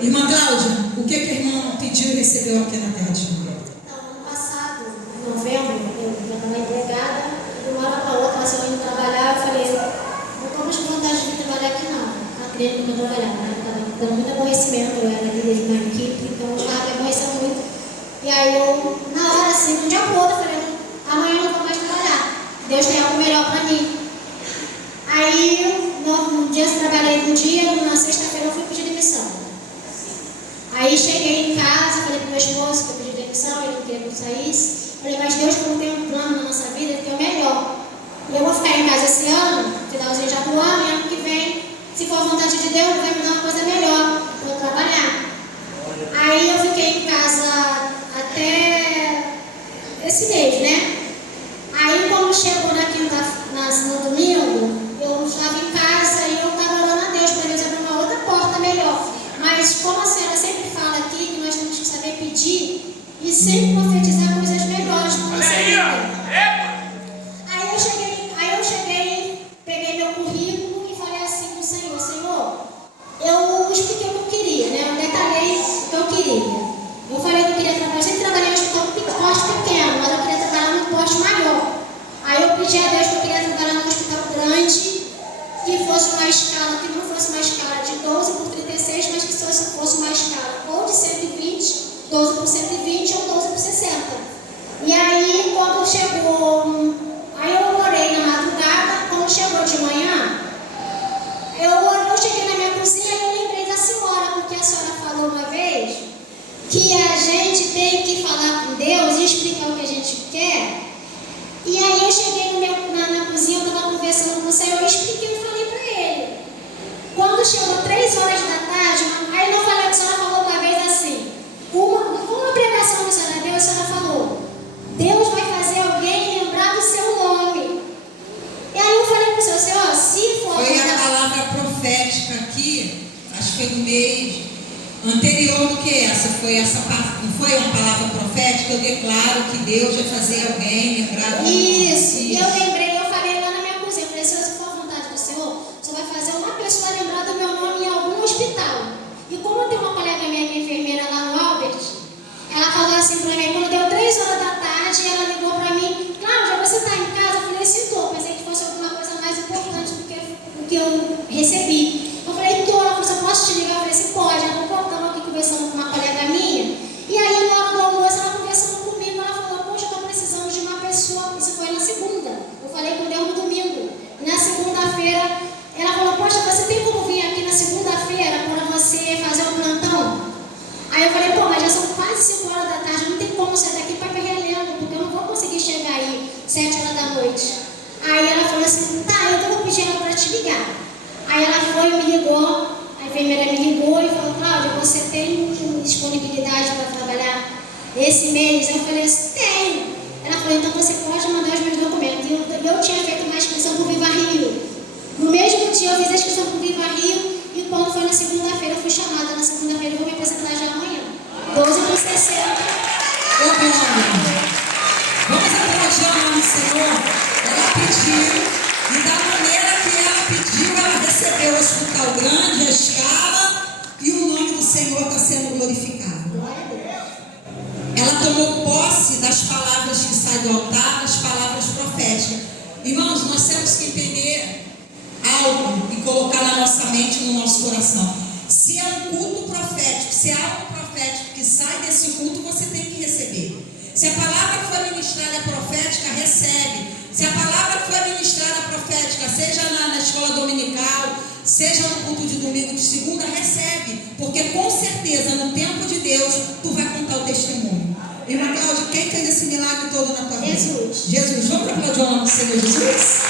Irmã Cláudia, o que a irmã pediu e recebeu aqui na Terra de Xangô? Então, ano passado, em novembro, eu estava empregada, de uma hora para outra, ela indo trabalhar, eu falei, não estou mais com vontade de vir trabalhar aqui não, não querendo que eu trabalhar, né? Estava dando muito aborrecimento, eu era líder de uma equipe, então eu estava me aborrecendo muito. E aí eu, na hora assim, de um dia para o outro, eu falei, amanhã eu não vou mais trabalhar, Deus tem algo melhor para mim. Aí, no dia que eu trabalhei no dia, na sexta-feira eu fui pedir demissão. Aí cheguei em casa, falei para o meu esposo que eu pedi demissão, ele não queria que eu saísse. Falei, mas Deus, como tem um plano na nossa vida, Ele tem o melhor. E eu vou ficar em casa esse ano, finalzinho já do ano, e ano que vem, se for a vontade de Deus, Ele vai me dar uma coisa melhor para eu trabalhar. Aí eu fiquei em casa até esse mês, né? Aí quando chegou no domingo, eu estava em casa e eu estava orando a Deus para Deus abrir uma outra porta melhor. Mas como a senhora sempre fala aqui, que nós temos que saber pedir e sempre profetizar coisas melhores para nossa vida. Aí eu cheguei, peguei meu currículo e falei assim com o Senhor, Senhor, eu expliquei o que eu queria, né? Eu detalhei o que eu queria. Eu falei que eu queria trabalhar, eu sempre trabalhei em um poste pequeno, mas eu queria trabalhar num poste maior. Aí eu pedi a Deus que eu queria trabalhar num hospital grande, que fosse uma escala, que não fosse uma escala de 12 por 36, mas que fosse uma escala ou de 120, 12 por 120 ou 12 por 60. E aí, quando chegou, aí eu orei na madrugada, quando chegou de manhã, eu cheguei na minha cozinha e eu lembrei da senhora, porque a senhora falou uma vez que a gente tem que falar com Deus e explicar o que a gente quer. E aí eu cheguei na cozinha, eu estava conversando com o Senhor, eu expliquei e falei para ele. Quando chegou 3 horas da tarde, aí eu falei, a senhora falou uma vez assim, uma pregação que a senhora deu, a senhora falou, Deus vai fazer alguém lembrar do seu nome. E aí eu falei para o Senhor, se for... Foi a palavra profética aqui, acho que foi no mês anterior do que essa, não foi uma palavra profética, eu declaro que Deus vai fazer alguém lembrar do Isso, e eu lembrei, eu falei lá na minha cozinha, eu falei, Senhor, se for a vontade do Senhor, você vai fazer uma pessoa lembrar do meu nome em algum hospital. E como tem uma colega minha que é enfermeira lá no Albert, ela falou assim para mim, quando deu 3 horas da tarde, ela ligou para mim, Cláudia, você está em casa? Eu falei, sim, estou, pensei que fosse alguma coisa mais importante do que eu recebi. Eu falei, estou, ela falou, você posso te ligar? Eu falei, sim, pode. Ela falou, estava aqui conversando com uma colega minha, e aí na hora do almoço ela conversando comigo, ela falou, poxa, eu estou precisando de uma pessoa, isso foi na segunda, eu falei com Deus no domingo, e na segunda-feira, ela falou, poxa, você tem como vir aqui na segunda-feira para você fazer um plantão? Aí eu falei, pô, mas já são quase 5 horas da tarde, não tem como sair daqui para relendo, porque eu não vou conseguir chegar aí 7 horas da noite. Aí ela falou assim, tá, então eu vou pedir ela para te ligar. Aí ela foi e me ligou, a enfermeira me ligou e falou, Cláudia, você tem disponibilidade para trabalhar esse mês? Eu falei assim, tenho. Ela falou, então você pode mandar os meus documentos. E eu tinha feito uma inscrição para o Viva Rio. No mesmo dia eu fiz a inscrição para o Viva Rio e quando foi na segunda-feira eu fui chamada. Na segunda-feira eu vou me apresentar já amanhã. 12 por 60. Ô, Glória, vamos aplaudir o nome do Senhor. Ela pediu, e da maneira que ela pediu, ela recebeu o hospital grande, a escala, e o nome do Senhor está sendo glorificado. Glória a Deus. Ela tomou posse das palavras que saem do altar, das palavras proféticas. Irmãos, nós temos que entender algo e colocar na nossa mente e no nosso coração. Se é um culto profético, se é algo profético que sai desse culto, você tem que receber. Se a palavra que foi ministrada é profética, recebe. Se a palavra que foi ministrada é profética, seja na escola dominical, seja no culto de domingo, de segunda, recebe. Porque com certeza, no tempo de Deus, tu vai contar o testemunho. Irmã Cláudia, quem fez esse milagre todo na tua vida? Jesus. Jesus. Vamos aplaudir o nome do Senhor Jesus?